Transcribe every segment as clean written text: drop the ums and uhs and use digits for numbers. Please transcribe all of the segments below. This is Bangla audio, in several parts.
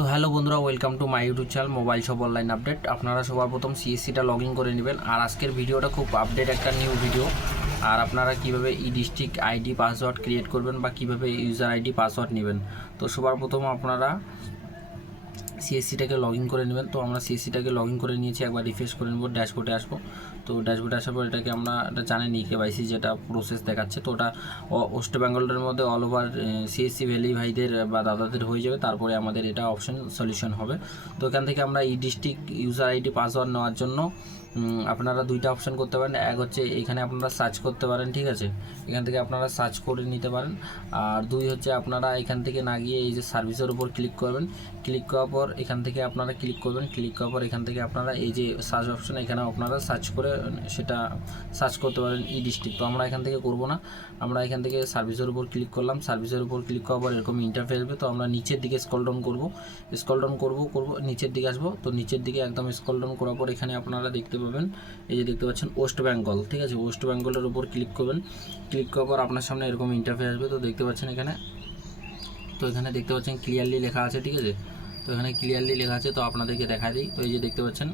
তো হ্যালো বন্ধুরা, welcome to my YouTube channel mobile shop online update. আপনারা সবার প্রথম সিএসসিটা লগ ইন করে নেবেন। আর আজকের ভিডিওটা খুব আপডেট একটা নিউ ভিডিও। আর আপনারা কিভাবে ই ডিস্ট্রিক্ট আইডি পাসওয়ার্ড ক্রিয়েট করবেন বা কিভাবে ইউজার আইডি পাসওয়ার্ড নেবেন। তো সবার প্রথম আপনারা সিএসসিটাকে লগ ইন করে নেবেন। তো আমরা সিএসসিটাকে লগ ইন করে নিয়েছি, একবার রিফ্রেশ করে নেব, ড্যাশবোর্ডে আসবো। তো ড্যাশবোর্ডে আসার পর এটাকে আমরা এটা জানেনি কেওয়াইসি যেটা প্রসেস দেখাচ্ছে। তো ওটা ওয়েস্ট বেঙ্গলের মধ্যে অল ওভার সিএসসি ভ্যালি ভাইদের বা দাদাদের হয়ে যাবে, তারপরে আমাদের এটা অপশন সলিউশন হবে। তো এখান থেকে আমরা ই ডিস্ট্রিক্ট ইউজার আইডি পাসওয়ার্ড নেওয়ার জন্য আপনারা দুইটা অপশন করতে পারেন। এক হচ্ছে এখানে আপনারা সার্চ করতে পারেন, ঠিক আছে, এখান থেকে আপনারা সার্চ করে নিতে পারেন। আর দুই হচ্ছে আপনারা এখান থেকে না গিয়ে এই যে সার্ভিসের উপর ক্লিক করবেন, ক্লিক করার পর এখান থেকে আপনারা ক্লিক করবেন, ক্লিক করার পর এখান থেকে আপনারা এই যে সার্চ অপশন এখানে আপনারা সার্চ করে সেটা সার্চ করতে পারেন ই ডিস্ট্রিক্ট। তো আমরা এখান থেকে করব না, আমরা এখান থেকে সার্ভিসের উপর ক্লিক করলাম। সার্ভিসের উপর ক্লিক করার পর এরকম ইন্টারফেস হবে। তো আমরা নিচের দিকে স্ক্রল ডাউন করব, নিচের দিকে আসবো। তো নিচের দিকে একদম স্ক্রল ডাউন করার পর এখানে আপনারা দেখতে পাবেন, এই যে দেখতে পাচ্ছেন ওয়েস্ট বেঙ্গল, ঠিক আছে, ওয়েস্ট বেঙ্গলের উপর ক্লিক করবেন। ক্লিক করার পর আপনার সামনে এরকম ইন্টারফেস আসবে। তো দেখতে পাচ্ছেন এখানে, তো এখানে দেখতে পাচ্ছেন ক্লিয়ারলি লেখা আছে, ঠিক আছে। তো এখানে ক্লিয়ারলি লেখা আছে, তো আপনাদেরকে দেখা দিই। তো এই যে দেখতে পাচ্ছেন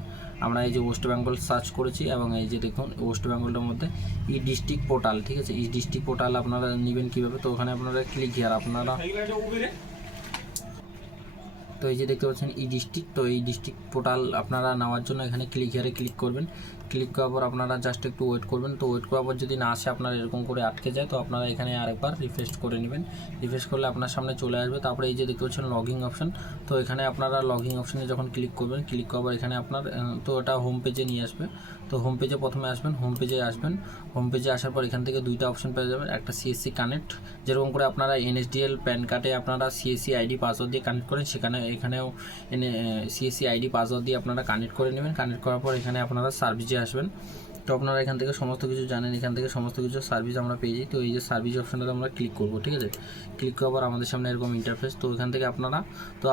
আমরা এই যে ওয়েস্ট বেঙ্গল সার্চ করেছি এবং এই যে দেখুন ওয়েস্ট বেঙ্গলের মধ্যে ই ডিস্ট্রিক্ট পোর্টাল, ঠিক আছে, ই ডিস্ট্রিক্ট পোর্টাল আপনারা নেবেন কীভাবে। তো ওখানে আপনারা ক্লিক হিয়ার আপনারা, তো এই যে দেখতে পাচ্ছেন ই ডিস্ট্রিক্ট, তো এই ডিস্ট্রিক্ট পোর্টাল আপনারা নেওয়ার জন্য এখানে ক্লিক হিয়ারে ক্লিক করবেন। ক্লিক করার পর আপনারা জাস্ট একটু ওয়েট করবেন। তো ওয়েট করার পর যদি না আসে, আপনার এরকম করে আটকে যায়, তো আপনারা এখানে আরেকবার রিফ্রেশ করে নেবেন। রিফ্রেশ করলে আপনার সামনে চলে আসবে। তারপরে এই যে দেখতে পাচ্ছেন লগিং অপশন, তো এখানে আপনারা লগিং অপশনে যখন ক্লিক করবেন, ক্লিক করার পর এখানে আপনার তো এটা হোম পেজে নিয়ে আসবে। তো হোম পেজে প্রথমে আসবেন, হোম পেজে আসার পর এখান থেকে দুইটা অপশন পেয়ে যাবেন। একটা সিএসসি কানেক্ট, যেরকম করে আপনারা এনএসডিএল প্যান কার্ডে আপনারা সিএসসি আইডি পাসওয়ার্ড দিয়ে কানেক্ট করেন, এখানেও সিএসসি আইডি পাসওয়ার্ড দিয়ে আপনারা কানেক্ট করে নেবেন। কানেক্ট করার পর এখানে আপনারা সার্ভিসে আসবেন। তো আপনারা এখান থেকে সমস্ত কিছু জানেন, এখান থেকে সমস্ত কিছু সার্ভিস আমরা পেয়ে যাই। তো এই যে সার্ভিস অপশনটাতে আমরা ক্লিক করব, ঠিক আছে। ক্লিক করার পর আমাদের সামনে এরকম ইন্টারফেস। তো এখান থেকে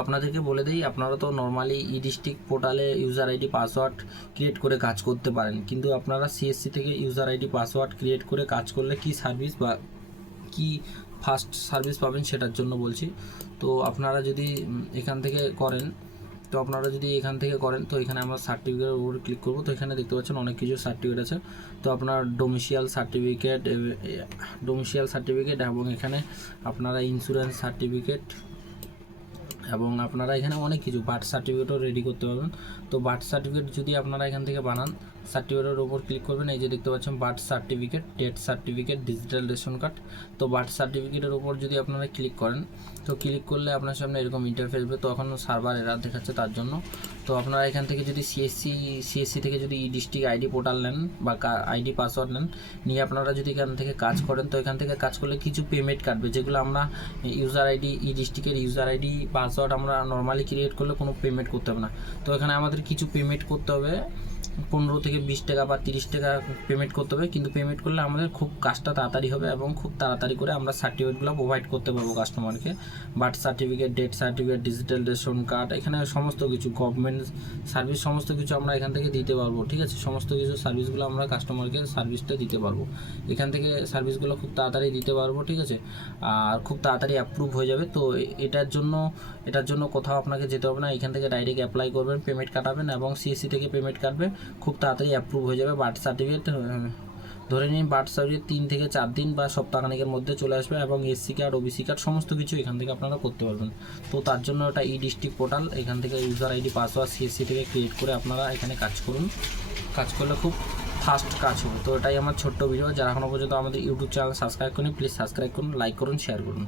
আপনাদেরকে বলে দিই, আপনারা তো নর্মালি ই ডিস্ট্রিক্ট পোর্টালে ইউজার আইডি পাসওয়ার্ড ক্রিয়েট করে কাজ করতে পারেন, কিন্তু আপনারা সিএসসি থেকে ইউজার আইডি পাসওয়ার্ড ক্রিয়েট করে কাজ করলে কি সার্ভিস বা কি ফাস্ট সার্ভিস পাবেন সেটার জন্য বলছি। তো আপনারা যদি এখান থেকে করেন, তো এখানে আমরা সার্টিফিকেটের উপর ক্লিক করব। তো এখানে দেখতে পাচ্ছেন অনেক কিছু সার্টিফিকেট আছে। তো আপনার ডোমিসিয়াল সার্টিফিকেট এবং এখানে আপনারা ইন্স্যুরেন্স সার্টিফিকেট এবং আপনারা এখানে অনেক কিছু বার্থ সার্টিফিকেটও রেডি করতে পারবেন। তো বার্থ সার্টিফিকেট যদি আপনারা এখান থেকে বানান, সার্টিফিকেটের উপর ক্লিক করবেন। এই যে দেখতে পাচ্ছেন birth certificate, death certificate, digital ration card. তো বার্থ সার্টিফিকেটের উপর যদি আপনারা ক্লিক করেন, তো ক্লিক করলে আপনার সামনে এরকম ইন্টারফেস হবে। তো এখন সার্ভার এরার দেখাচ্ছে তার জন্য। তো আপনারা এখান থেকে যদি সিএসসি থেকে যদি ই ডিস্ট্রিক্ট আইডি পোর্টাল নেন বা আইডি পাসওয়ার্ড নেন, নিয়ে আপনারা যদি এখান থেকে কাজ করেন, তো এখান থেকে কাজ করলে কিছু পেমেন্ট কাটবে, যেগুলো আমরা ইউজার আইডি ই ডিস্ট্রিক্টের ইউজার আইডি পাসওয়ার্ড আমরা নর্মালি ক্রিয়েট করলে কোনো পেমেন্ট করতে হবে না। তো এখানে আমাদের কিছু পেমেন্ট করতে হবে, 15 থেকে 20 টাকা বা 30 টাকা পেমেন্ট করতে হবে। কিন্তু পেমেন্ট করলে আমাদের খুব কাজটা তাড়াতাড়ি হবে এবং খুব তাড়াতাড়ি করে আমরা সার্টিফিকেটগুলো প্রোভাইড করতে পারবো কাস্টমারকে। Birth certificate, death certificate, digital ration card, এখানে সমস্ত কিছু গভর্নমেন্ট সার্ভিস সমস্ত কিছু আমরা এখান থেকে দিতে পারবো, ঠিক আছে। সমস্ত কিছু সার্ভিসগুলো আমরা কাস্টমারকে সার্ভিসটা দিতে পারবো, এখান থেকে সার্ভিসগুলো খুব তাড়াতাড়ি দিতে পারবো, ঠিক আছে। আর খুব তাড়াতাড়ি অ্যাপ্রুভ হয়ে যাবে। তো এটার জন্য কোথাও আপনাকে যেতে হবে না, এখান থেকে ডাইরেক্ট অ্যাপ্লাই করবেন, পেমেন্ট কাটাবেন এবং সিএসসি থেকে পেমেন্ট কাটবে, খুব তাড়াতাড়ি অ্যাপ্রুভ হয়ে যাবে। বার্থ সার্টিফিকেট ধরে নিন, বার্থ সার্টিফিকেট 3 থেকে 4 দিন বা সপ্তাহখানেকের মধ্যে চলে আসবে এবং এসসি কার্ড, ওবিসি কার্ড সমস্ত কিছু এখান থেকে আপনারা করতে পারবেন। তো তার জন্য এটা ই ডিস্ট্রিক্ট পোর্টাল, এখান থেকে ইউজার আইডি পাসওয়ার্ড সিএসসি থেকে ক্রিয়েট করে আপনারা এখানে কাজ করুন। কাজ করলে খুব ফাস্ট কাজ হবে। তো এটাই আমার ছোট্ট ভিডিও। যারা এখনও পর্যন্ত আমাদের ইউটিউব চ্যানেল সাবস্ক্রাইব করেন, প্লিজ সাবস্ক্রাইব করুন, লাইক করুন, শেয়ার করুন।